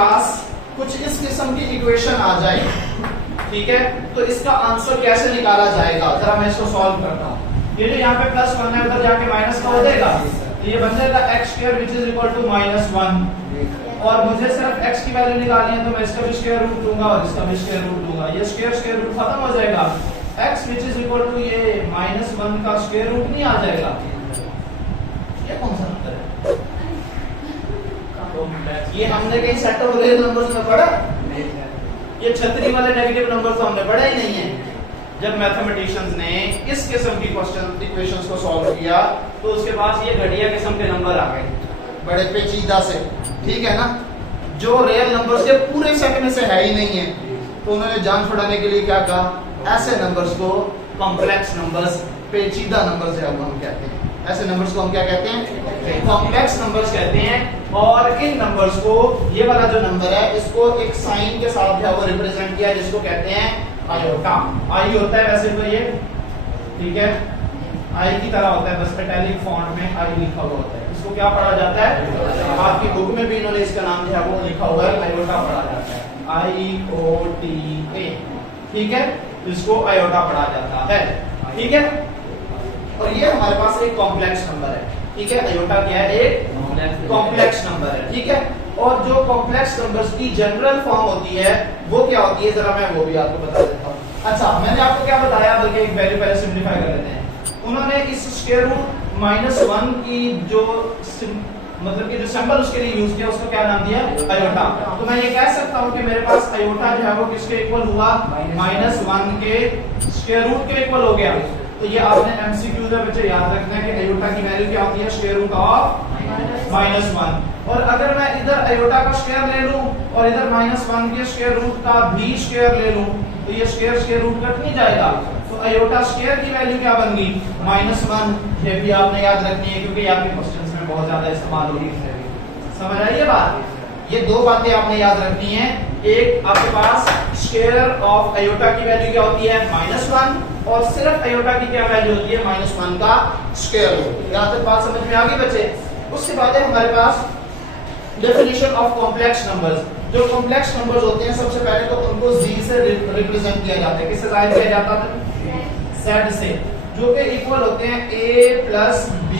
पास कुछ इस किस्म की इक्वेशन आ जाए, ठीक है, तो इसका आंसर कैसे निकाला जाएगा, जरा मैं इसको सॉल्व करता हूँ। ये जो यहाँ पे प्लस 1 है उधर जाके माइनस का हो जाएगा, तो ये बन जाएगा x square which is equal to -1, और मुझे सिर्फ x की वैल्यू निकालनी है तो मैं इसका भी स्क्वायर रूट लूंगा और इसका भी स्क्वायर रूट लूंगा, ये स्क्वायर रूट खत्म हो जाएगा, x which is equal to ये -1 का स्क्वायर रूट नहीं आ जाएगा। ये कौन सा नंबर है? ये हमने कहीं सेट ऑफ रियल नंबर्स में पढ़ा? ये छतरी वाले नेगेटिव नंबर तो हमने पढ़ा ही नहीं है। जब मैथमेटिशियंस ने इस किस्म की क्वेश्चन इक्वेशंस को सॉल्व किया तो उसके पास ये घटिया किस्म के नंबर आ गए, बड़े पेचीदा से, ठीक है ना, जो रियल नंबर्स के पूरे सेट में से है ही नहीं है। तो उन्होंने जान छुड़ाने के लिए क्या कहा, ऐसे नंबर्स को कॉम्प्लेक्स नंबर्स, पेचीदा नंबर्स है हम कहते हैं, ऐसे नंबर्स को हम क्या कहते हैं, कॉम्प्लेक्स नंबर्स कहते हैं। और इन नंबर्स को, ये वाला जो नंबर है इसको एक साइन के साथ जो है रिप्रेजेंट किया जिसको कहते हैं आयोटा। आई होता है वैसे तो ये, ठीक है, आई की तरह होता है, बस इटैलिक फॉन्ट में आई लिखा हुआ होता है। इसको क्या पढ़ा जाता है, आपकी बुक में भी इन्होंने इसका नाम जो है वो लिखा हुआ है, आयोटा पढ़ा जाता है, IOTA, ठीक है, इसको आयोटा पढ़ा जाता है, ठीक है। और ये हमारे पास एक कॉम्प्लेक्स नंबर है, ठीक है, आयोटा क्या है, एक कॉम्प्लेक्स नंबर है, ठीक है। और जो कॉम्प्लेक्स नंबर्स की जनरल फॉर्म होती है वो क्या होती है, जरा मैं वो भी आपको बता देता हूँ। अच्छा, मैंने आपको क्या बताया, बल्कि एक वैल्यू पहले सिंपलीफाई कर लेते हैं। उन्होंने इस स्क्वायर रूट -1 की जो मतलब कि जो सिंबल उसके लिए यूज किया उसका क्या नाम दिया, आयोटा। तो मैं ये कह सकता हूँ कि मेरे पास आयोटा जो है वो किसके इक्वल हुआ, -1 के स्क्वायर रूट के इक्वल हो गया। तो ये आपने एमसीक्यू में बच्चे याद रखना है कि आयोटा की वैल्यू क्या होती है, स्क्वायर रूट ऑफ -1। और अगर मैं इधर आयोटा का स्क्वायर ले लूं और इधर -1 के स्क्वायर रूट का भी स्क्वायर ले लूं तो ये स्क्वायर रूट कट नहीं जाएगा। तो आयोटा स्क्वायर की वैल्यू क्या बन गई, -1। ये भी आपने याद रखनी है क्योंकि आपके क्वेश्चंस में बहुत ज्यादा इस्तेमाल होगी, समझ आई ये बात। ये दो बातें आपने याद रखनी है, एक आपके पास स्क्वायर ऑफ आयोटा की वैल्यू क्या होती है, -1, और सिर्फ आयोटा की क्या वैल्यू होती है, -1 का स्क्वायर रूट। यहां तक बात समझ में आ गई बच्चे। उसके बाद है हमारे पास डेफिनेशन ऑफ कॉम्प्लेक्स नंबर्स। जो कॉम्प्लेक्स नंबर्स होते हैं सबसे पहले तो उनको z से रिप्रेजेंट किया जाता है, किससे जाहिर किया जाता है, z से, जो कि इक्वल होते हैं a प्लस b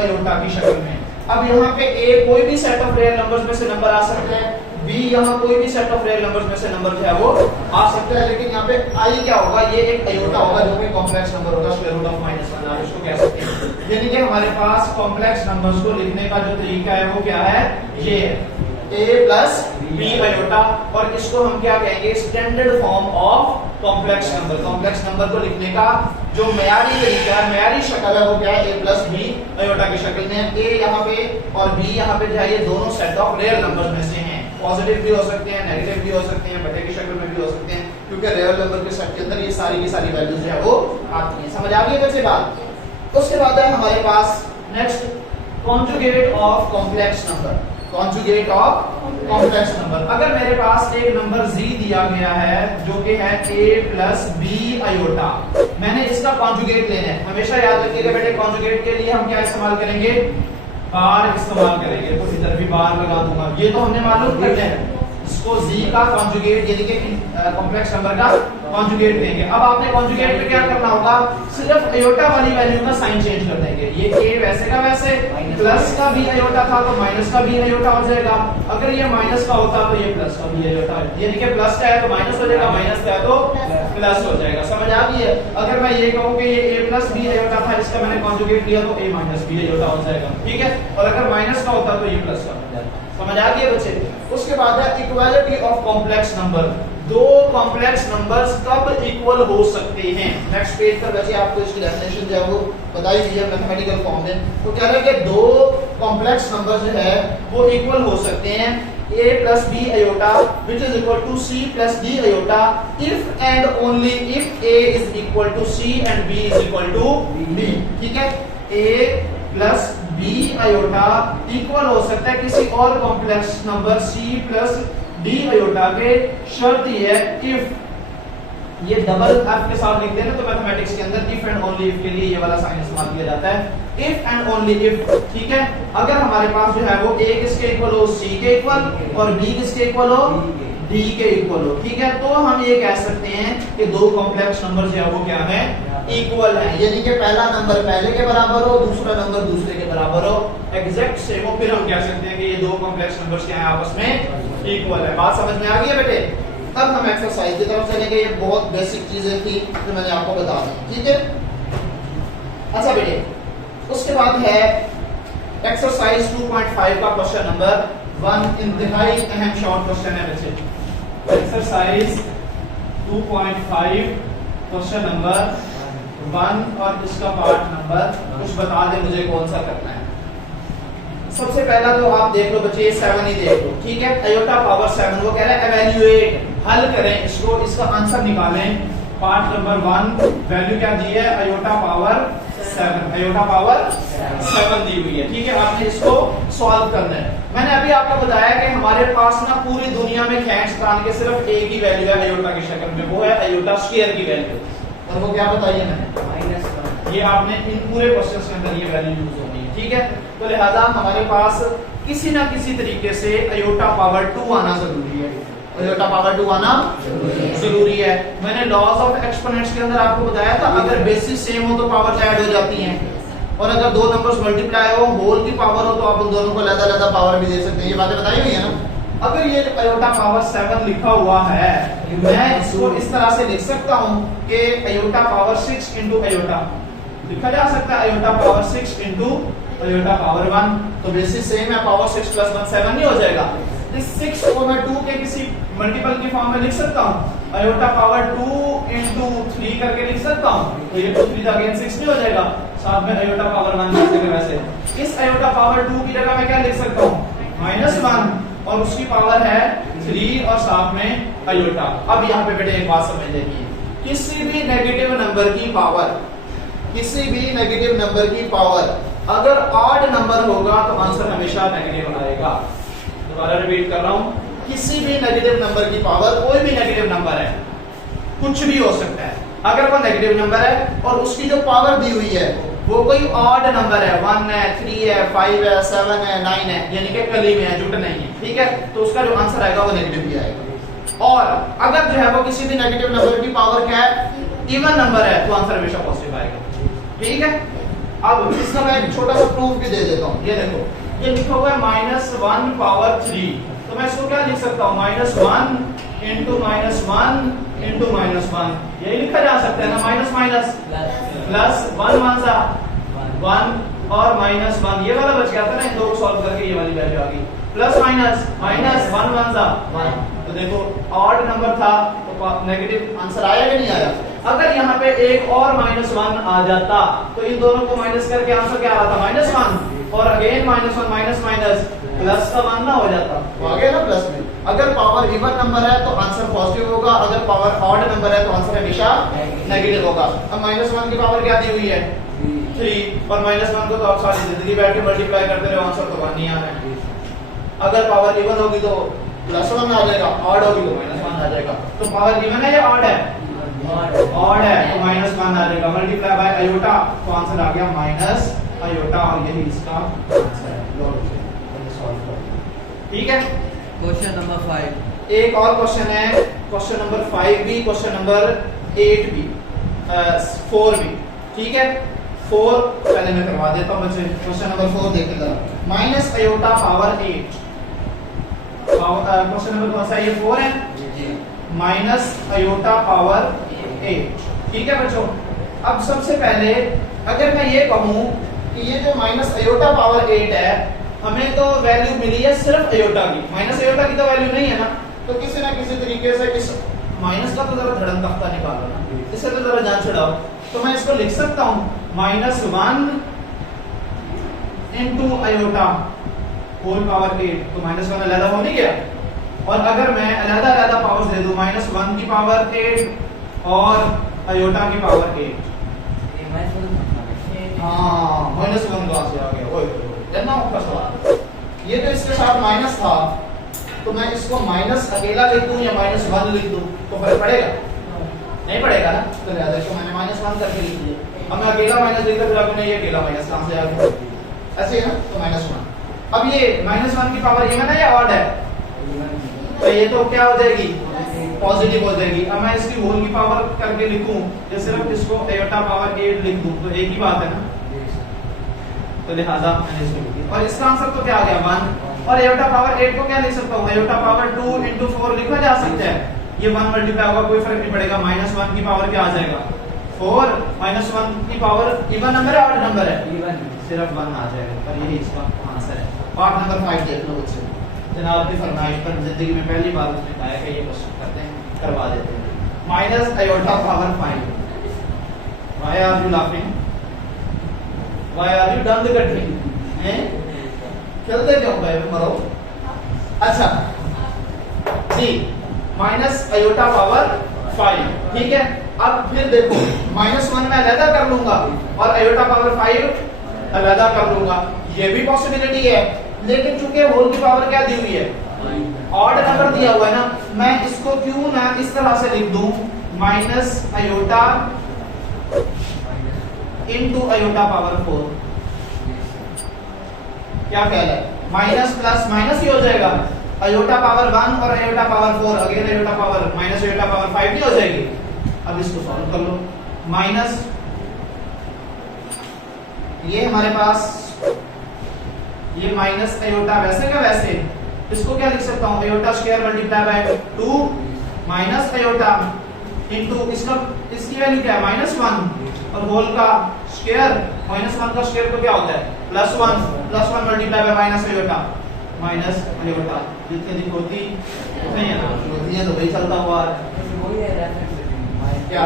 आयोटा की शक्ल में। अब यहाँ पे a कोई भी सेट ऑफ रियल नंबर्स में से नंबर आ सकते हैं, b यहाँ कोई भी सेट ऑफ रियल नंबर्स में से नंबर जो है वो आ सकता है, लेकिन यहाँ पे i क्या होगा, ये एक आयोटा होगा जो कि कॉम्प्लेक्स नंबर होगा, स्क्वायर रूट ऑफ -1 आप इसको कह सकते हैं। यानी कि हमारे पास कॉम्प्लेक्स नंबर्स को लिखने का जो तरीका है वो क्या है, ये है a प्लस b आयोटा, और इसको हम क्या कहेंगे, standard form of complex number. Complex number को लिखने का जो मयारी तरीका है, मयारी शक्ल है वो क्या है, a प्लस b आयोटा की शक्ल में। a यहाँ पे और b यहाँ पे जो है ये दोनों सेट ऑफ रियल नंबर्स में से हैं, पॉजिटिव भी हो सकते हैं, नेगेटिव भी हो सकते हैं, बटे की शक्ल में भी हो सकते हैं, क्योंकि रियल नंबर के सेट के अंदर ये सारी की सारी वैल्यूज जो है वो आती हैं। समझ आ गई बच्चे बात। उसके बाद है हमारे पास next conjugate of complex number. Conjugate of complex number, अगर मेरे पास एक नंबर z दिया गया है जो कि है a प्लस b आयोटा, मैंने इसका कॉन्जुगेट लेना है। हमेशा याद रखिएगा बेटे, कॉन्जुगेट के लिए हम क्या इस्तेमाल करेंगे, बार इस्तेमाल करेंगे। तो इधर भी बार लगा दूंगा, ये तो हमने मालूम करते हैं। इसको z का कॉन्जुगेट यानी कि कॉम्प्लेक्स नंबर का कॉन्जुगेट देंगे। अब आपने कॉन्जुगेट में क्या करना होगा, सिर्फ आयोटा वाली वैल्यू का साइन चेंज कर देंगे। ये a वैसे का वैसे, प्लस का b आयोटा था तो माइनस का b आयोटा हो जाएगा। अगर ये माइनस का होता तो ये प्लस का b आयोटा, यानी कि प्लस का है तो माइनस हो जाएगा, माइनस का है तो प्लस हो जाएगा। समझ आ गई है। अगर मैं ये कहूं कि ये a प्लस b आयोटा था, इसका मैंने कॉन्जुगेट लिया तो a माइनस b आयोटा हो जाएगा, ठीक है। और अगर माइनस का होता तो ये प्लस का हो जाएगा। समझ आ गई है बच्चे। उसके बाद है इक्वालिटी ऑफ कॉम्प्लेक्स नंबर। दो कॉम्प्लेक्स नंबर्स कब इक्वल हो सकते हैं। नेक्स्ट पेज पर वैसे आपको इसकी डेफिनेशन जो है वो बताई गई है मैथमेटिकल फॉर्म में। तो कह रहे हैं कि दो कॉम्प्लेक्स नंबर जो है वो इक्वल हो सकते हैं a plus b iota which is equal to c plus d iota if and only if a is equal to c and b is equal to d। ठीक है, a plus b iota equal हो सकता है किसी और complex number c plus d iota के, शर्त ये है if ये डबल एफ के साथ लिखते हैं तो मैथमेटिक्स के अंदर इफ एंड ओनली इफ के लिए ये वाला साइन इस्तेमाल किया जाता है। इफ एंड ओनली इफ, ठीक है। अगर हमारे पास जो है वो a किसके इक्वल हो, c के इक्वल, और b किसके इक्वल हो, d के इक्वल हो, ठीक है। तो हम ये कह सकते हैं कि दो कॉम्प्लेक्स नंबर जो है वो क्या है, इक्वल है, यानी कि पहला नंबर पहले के बराबर हो, दूसरा नंबर दूसरे के बराबर हो, एग्जैक्ट सेम हो, फिर हम कह सकते हैं कि ये दो कॉम्प्लेक्स नंबर्स क्या है, आपस में इक्वल है। बात समझ में आ गई है बेटे? अब हम एक्सरसाइज की तरफ चलेंगे। ये बहुत बेसिक चीजें थी जो मैंने आपको बता दी, ठीक है। अच्छा बेटे, उसके बाद है एक्सरसाइज 2.5 का क्वेश्चन नंबर 1। इंतहाई अहम शॉर्ट क्वेश्चन है बच्चे। एक्सरसाइज 2.5 क्वेश्चन नंबर 1 और इसका पार्ट नंबर कुछ बता दे मुझे कौन सा करना है। सबसे पहला तो आप देख लो बच्चे, 7 ही देख लो, ठीक है। आयोटा पावर 7 वो कह रहा है एवेल्युएट, हल करें इसको, इसका आंसर निकालें। पार्ट नंबर 1 वैल्यू क्या दी है, आयोटा पावर 7, आयोटा पावर 7 दी हुई है, ठीक है। आपने इसको सॉल्व करना है। मैंने अभी आपको बताया कि हमारे पास ना पूरी दुनिया में खींचतान के सिर्फ एक ही वैल्यू है आयोटा की शक्ल में, वो है आयोटा स्क्वायर की वैल्यू। और वो क्या बताइए मैंने, -1। ये आपने इन पूरे क्वेश्चंस के अंदर ये वैल्यू यूज होनी है, ठीक है। तो लिहाजा हमारे पास किसी ना किसी तरीके से आयोटा पावर 2 आना जरूरी है, आयोटा पावर 2 आना जरूरी है। मैंने लॉज ऑफ एक्सपोनेंट्स के अंदर आपको बताया था, अगर बेसिस सेम हो तो पावर ऐड हो जाती हैं, और अगर दो नंबर्स मल्टीप्लाई हो, होल की पावर हो, तो आप उन दोनों को अलग-अलग पावर भी दे सकते हैं। ये बातें बताई हुई है ना। अगर ये आयोटा पावर 7 लिखा हुआ है, मैं इसको इस तरह से लिख सकता हूं कि आयोटा पावर 6 इनटू आयोटा लिखा जा सकता है, iota power 6 into iota power 1। तो बेसिस सेम है, पावर 6 + 1 7 नहीं हो जाएगा। इस 6 को मैं 2 के किसी मल्टीपल की फॉर्म में लिख सकता हूं, आयोटा पावर 2 इनटू 3 करके लिख सकता हूं। तो ये 2 3 अगेन 6 नहीं हो जाएगा, साथ में आयोटा पावर 1 लिख देंगे। वैसे इस आयोटा पावर 2 की जगह मैं क्या लिख सकता हूं, -1, और उसकी पावर है 3 और साथ में आयोटा। अब यहाँ पे बेटे एक बात समझ लीजिए, किसी भी नेगेटिव नंबर की पावर, किसी भी नेगेटिव नंबर की पावर अगर ऑड नंबर होगा तो आंसर हमेशा नेगेटिव आएगा। दोबारा रिपीट कर रहा हूं, किसी भी नेगेटिव नंबर की पावर, कोई भी नेगेटिव नंबर है, कुछ भी हो सकता है, अगर वो नेगेटिव नंबर है और उसकी जो पावर दी हुई है वो कोई ऑड नंबर है, 1 है, 3 है, 5 है, 7 है, 9 है, यानी कि कली में है, जुट नहीं है, ठीक है, तो उसका जो आंसर आएगा वो नेगेटिव ही आएगा। और अगर जो है वो किसी भी नेगेटिव नंबर की पावर क्या है, इवन नंबर है, तो आंसर हमेशा पॉजिटिव आएगा, ठीक है। अब इसका मैं एक छोटा सा प्रूफ भी दे देता हूं। ये देखो, ये लिखा हुआ है -1 पावर 3, तो मैं इसको क्या लिख सकता हूं, -1 इनटू -1 इनटू -1, यही लिखा जा सकता है ना, माइनस माइनस प्लस 1 1 सा 1 और -1, ये वाला बच गया था ना, इन दो को सॉल्व करके ये वाली वैल्यू आ गई, प्लस माइनस माइनस 1 1 सा 1। तो देखो ऑड नंबर था तो नेगेटिव आंसर आया कि नहीं आया। अगर यहाँ पे एक और -1 आ जाता तो इन दोनों को माइनस करके आंसर क्या आ रहा था, -1, और अगेन -1 माइनस माइनस प्लस का 1 ना हो जाता, तो आ गया ना प्लस में। अगर पावर इवन नंबर है तो आंसर पॉजिटिव होगा, अगर पावर ऑड नंबर है तो आंसर हमेशा नेगेटिव होगा। अब -1 की पावर क्या दी हुई है, 3, और -1 को तो आप सारी जिंदगी बैठ के मल्टीप्लाई करते रहो, आंसर तो 1 नहीं आ रहा है। अगर पावर इवन होगी तो +1 आ जाएगा, ऑड होगी तो -1 आ जाएगा। तो पावर इवन है या ऑड है, ऑड है, तो -1 आ जाएगा, मल्टीप्लाई बाय आयोटा, तो आंसर आ गया माइनस आयोटा, और यही इसका आंसर है। ठीक है। क्वेश्चन नंबर 5, एक और क्वेश्चन है, क्वेश्चन नंबर 5 भी, क्वेश्चन नंबर 8 भी, 4 भी, ठीक है। 4 पहले मैं करवा देता हूं बच्चे, क्वेश्चन नंबर 4 देखिए जरा, minus iota power 8, question number कौन सा है, ये 4 है, माइनस आयोटा पावर 8, ठीक है बच्चों। अब सबसे पहले अगर मैं ये कहूं कि ये जो माइनस आयोटा पावर 8 है, हमें तो वैल्यू मिली है सिर्फ आयोटा की, माइनस आयोटा की तो वैल्यू नहीं है ना, तो किसी ना किसी तरीके से इस माइनस का तो जरा धड़न तख्ता निकालो ना, इससे तो जरा जान छुड़ाओ। तो मैं इसको लिख सकता हूं -1 इनटू आयोटा होल पावर 8, तो -1 अलग हो नहीं गया। और अगर मैं अलग-अलग पावर्स दे दूं, -1 की पावर 8 और आयोटा की पावर 8, हाँ -1 कहां से आ गया, ओए देखना आपका सवाल। ये तो इसके साथ माइनस था, तो मैं इसको माइनस अकेला लिख दूं या -1 लिख दूं तो फर्क पड़ेगा, नहीं पड़ेगा ना, तो लिहाजा इसको मैंने -1 करके लिख दिया। अब मैं अकेला माइनस लिखकर फिर आपने ये अकेला माइनस कहां से आ गया, ऐसे है ना, तो -1। अब ये -1 की पावर इवन है या ऑड है, तो ये तो क्या हो जाएगी, पॉजिटिव हो जाएगी। अब मैं इसकी होल की पावर करके लिखूं या सिर्फ इसको आयोटा पावर 8 लिख दूं तो एक ही बात है ना, तो लिहाजा मैंने इसको लिख दिया। और इसका आंसर तो क्या आ गया 1, और आयोटा पावर 8 को क्या लिख सकता हूं, आयोटा पावर 2 × 4 लिखा जा सकता है। ये 1 मल्टीप्लाई होगा, कोई फर्क नहीं पड़ेगा, -1 की पावर क्या आ जाएगा 4, -1 की पावर इवन नंबर है ऑड नंबर है, इवन सिर्फ 1 आ जाएगा। पर यही इसका आंसर है। पार्ट नंबर 5 देख लो बच्चे, जनाब की फरमाइश पर जिंदगी में पहली बार उसने कहा है कि ये क्वेश्चन करते हैं, करवा देते हैं। Minus iota power 5, why are you laughing, why are you done the cutting, हैं खेलते क्यों भाई मरो। अच्छा जी, माइनस आयोटा पावर 5, ठीक है। अब फिर देखो -1 मैं अलग कर लूंगा और आयोटा पावर 5 अलग कर लूंगा, ये भी पॉसिबिलिटी है। लेकिन चूंकि होल की पावर क्या दी हुई है, ऑड नंबर दिया हुआ है ना, मैं इसको क्यों ना इस तरह से लिख दूं, minus iota into iota power 4। क्या ख्याल है, माइनस प्लस माइनस ही हो जाएगा, आयोटा पावर 1 और iota power 4 again iota power minus iota power 5 नहीं हो जाएगी। अब इसको सॉल्व कर लो, माइनस ये हमारे पास ये माइनस आयोटा वैसे का वैसे, इसको क्या लिख सकता हूं, iota square multiply by 2 minus iota into इसका इसकी वैल्यू क्या है -1 और होल का स्क्वायर, -1 का स्क्वायर तो क्या होता है +1 multiply by minus iota minus iota, जितने दिन होती उतने ही ना होती है, तो वही चलता हुआ है क्या।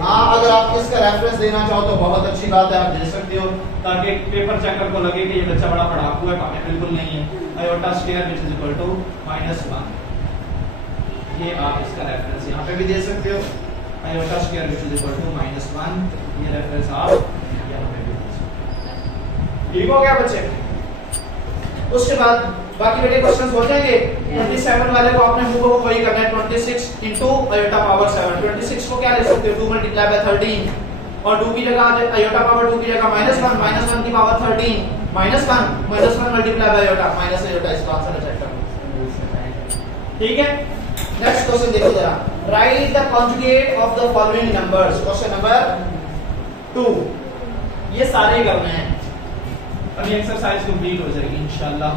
हाँ, अगर आप इसका रेफरेंस देना चाहो तो बहुत अच्छी बात है, आप दे सकते हो, ताकि पेपर चेकर को लगे कि ये बच्चा बड़ा पढ़ाकू है, बाकी बिल्कुल नहीं है। Iota square which is equal to -1, ये आप इसका रेफरेंस यहाँ पे भी दे सकते हो, iota square which is equal to -1, ये रेफरेंस आप यहाँ पे भी दे सकते हो। ठीक हो गया बच्चे। उसके बाद बाकी बेटे क्वेश्चंस हो जाएंगे। 27 वाले को आपने हूबहू वही करना है, 26 इनटू आयोटा पावर 7। 26 को क्या लिख सकते हो, 2 मल्टीप्लाई बाय 13 और 2 की जगह आयोटा पावर 2 की जगह -1 की power 13 -1 multiply by iota minus iota, इसका आंसर है चेक। ठीक है, नेक्स्ट क्वेश्चन देखो जरा, right the conjugate of the following numbers. Question number 2, ये सारे करने हैं, अब ये एक्सरसाइज कंप्लीट हो जाएगी इंशाल्लाह।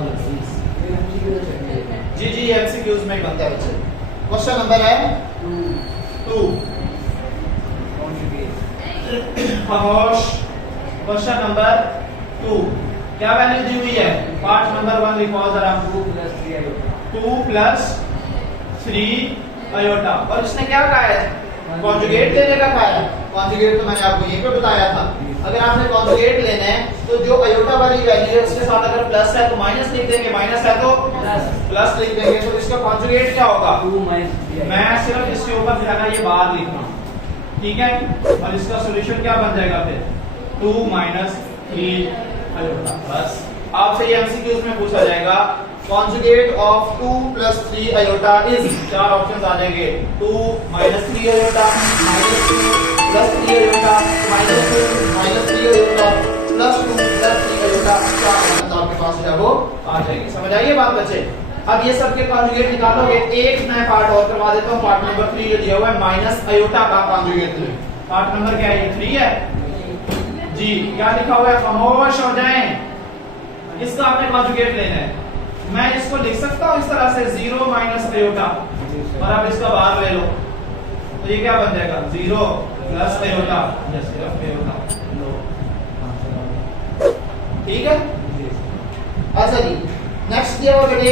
जी जी, एमसीक्यूज में बनता है बच्चे। क्वेश्चन नंबर है 2, खामोश। क्वेश्चन नंबर 2 क्या वैल्यू दी हुई है, पार्ट नंबर 1 लिखो जरा, 2 + 3 आयोटा, और इसने क्या कहा है, कॉन्जुगेट लेने का कहा है। कॉन्जुगेट तो मैंने आपको यहीं पे बताया था, अगर आपने कॉन्जुगेट लेना है तो जो आयोटा वाली वैल्यू है उसके साथ अगर प्लस है तो माइनस लिख देंगे, माइनस है तो प्लस लिख देंगे, तो इसका कॉन्जुगेट क्या होगा, मैं सिर्फ इसके ऊपर जो है ना ये बार लिख रहा हूं, ठीक है। और इसका सॉल्यूशन क्या बन जाएगा फिर, 2 - 3 आयोटा। बस आपसे ये एमसीक्यूज में पूछा जाएगा, conjugate of 2 + 3 iota is, 4 options आ जाएंगे, 2 - 3 iota, -2 + 3 iota, -2 - 3 iota, +2 + 3 iota, 4 options आपके पास है वो आ जाएंगे। समझ आइए बात बच्चे। अब ये सब के कॉन्जुगेट निकालोगे, एक मैं पार्ट और करवा देता हूं, पार्ट नंबर 3 जो दिया हुआ है, माइनस आयोटा का कॉन्जुगेट। पार्ट नंबर क्या है, ये 3 है जी। क्या लिखा हुआ है, खामोश हो जाएं, इसका आपने कॉन्जुगेट लेना है। मैं इसको लिख सकता हूं इस तरह से, 0 - आयोटा, और अब इसका बाहर ले लो तो ये क्या बन जाएगा, 0 + आयोटा, या सिर्फ आयोटा। ठीक है, अच्छा जी। नेक्स्ट दिया हुआ बेटे,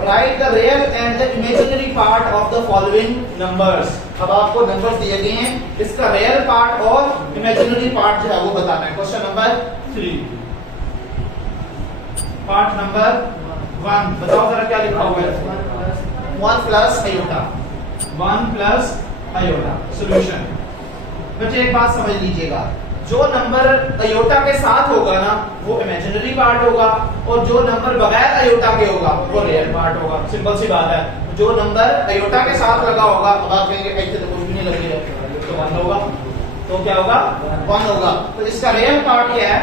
right the real and the imaginary part of the following numbers. अब आपको नंबर्स दिए गए हैं, इसका रियल पार्ट और इमेजिनरी पार्ट जो है वो बताना है। क्वेश्चन नंबर 3, पार्ट नंबर 1 बताओ जरा क्या लिखा हुआ है, 1 + आयोटा, 1 + आयोटा। सॉल्यूशन बच्चे एक बात समझ लीजिएगा, जो नंबर आयोटा के साथ होगा ना वो इमेजिनरी पार्ट होगा, और जो नंबर बगैर आयोटा के होगा वो रियल पार्ट होगा। सिंपल सी बात है, जो नंबर आयोटा के साथ लगा होगा, अब आप कहेंगे ऐसे तो कुछ भी नहीं लगेगा, तो 1 होगा, तो क्या होगा 1 होगा। तो इसका रियल पार्ट क्या है,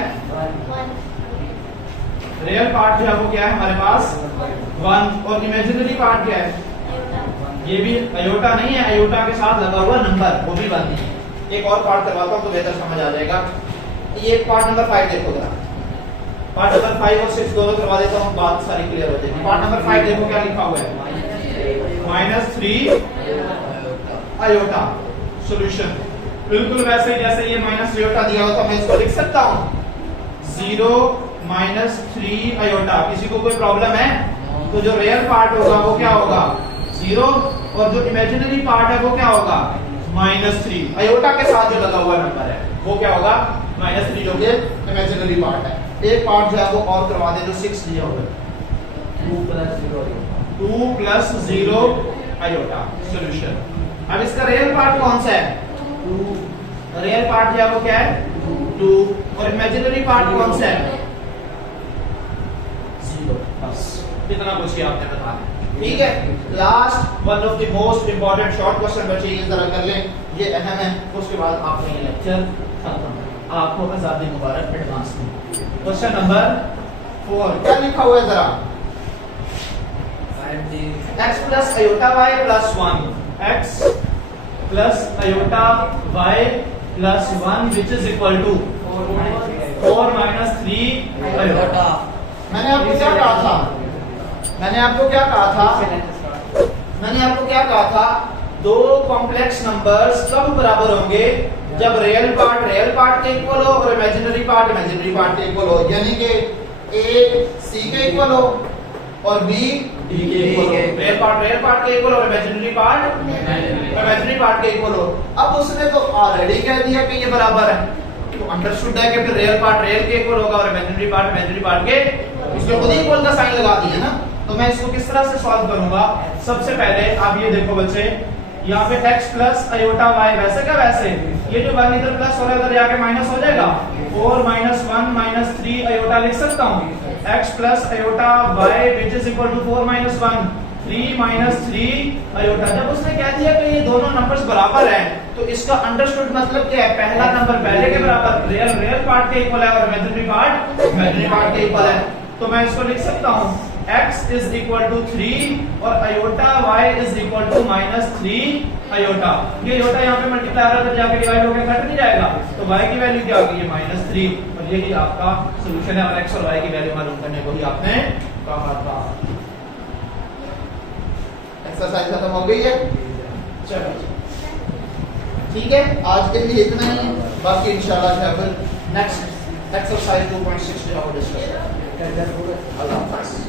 रियल पार्ट जो है वो क्या है हमारे पास 1, और इमेजिनरी पार्ट क्या है, ये भी अयोटा नहीं है, अयोटा के साथ लगा हुआ नंबर वो भी 1 नहीं है। एक और पार्ट करवाता हूं तो बेहतर समझ आ जाएगा। ये पार्ट नंबर 5 देखो जरा, पार्ट नंबर 5 और 6 दोनों करवा देता हूं, बात सारी क्लियर हो जाएगी। पार्ट नंबर 5 देखो क्या लिखा हुआ है, -3 अयोटा। सॉल्यूशन बिल्कुल वैसे ही जैसे ये माइनस अयोटा दिया हुआ था, मैं इसको लिख सकता हूं 0 -3 अयोटा। किसी को कोई प्रॉब्लम है? तो जो रियल पार्ट होगा वो क्या होगा 0, और जो इमेजिनरी पार्ट है वो क्या होगा -3। अयोटा के साथ जो लगा हुआ नंबर है वो क्या होगा -3, जो कि इमेजिनरी पार्ट है। एक पार्ट जो है वो और करवा दे जो 6 दिया होगा, 2 + 0 अयोटा। सॉल्यूशन। अब इसका रियल पार्ट कौन सा है, 2। रियल पार्ट जो है वो क्या है 2, और इमेजिनरी पार्ट कौन सा है 0। बस इतना कुछ ही आपने बता दिया, ठीक है। Last one of the most important short question बचे, ये जरा कर लें, ये अहम है, उसके बाद आपका ये लेक्चर खत्म। आपको आजादी मुबारक एडवांस में। क्वेश्चन नंबर 4 क्या लिखा हुआ है जरा, x + iota y + 1, x + iota y + 1 which is equal to 4 - 3 iota. मैंने आपको क्या कहा था, मैंने आपको क्या कहा था, दो कॉम्प्लेक्स नंबर्स कब बराबर होंगे, जब रियल पार्ट के इक्वल हो और इमेजिनरी पार्ट के इक्वल हो। यानी कि a c के इक्वल हो और b d के इक्वल हो। रियल पार्ट के इक्वल और इमेजिनरी पार्ट के इक्वल हो। अब उसने तो ऑलरेडी कह दिया कि ये बराबर है, तो अंडरस्टूड है कि फिर रियल पार्ट रियल के इक्वल होगा और इमेजिनरी पार्ट के, इसमें खुद ही इक्वल का साइन लगा दिया ना। तो मैं इसको किस तरह से सॉल्व करूंगा, सबसे पहले आप ये देखो बच्चे, यहाँ पे x + अयोटा y वैसे का वैसे, ये जो 1 इधर प्लस हो रहा है उधर जाके माइनस हो जाएगा, 4 - 1 - 3 अयोटा लिख सकता हूँ। x + iota y which is equal to 4 - 1 3 - 3 aorta. जब उसने कह दिया कि ये दोनों नंबर्स बराबर हैं, तो इसका अंडरस्टूड मतलब क्या है, पहला नंबर पहले के बराबर, रियल पार्ट के इक्वल है और इमेजिनरी पार्ट के इक्वल है। तो मैं इसको लिख सकता हूँ x is equal to 3 और iota y is equal to -3 iota. ये अयोटा यहाँ पे मल्टीप्लाई हो रहा है, जाके डिवाइड होकर कट नहीं जाएगा, तो y की वैल्यू क्या होगी -3, और यही आपका सॉल्यूशन है। और x और y की वैल्यू मालूम करने को ही आपने कहा था। एक्सरसाइज खत्म हो गई है, चलो ठीक है, आज के लिए इतना ही, बाकी इंशाल्लाह जो है फिर नेक्स्ट एक्सरसाइज 2.6 जो है वो डिस्कस करेंगे। अल्लाह हाफ़िज़।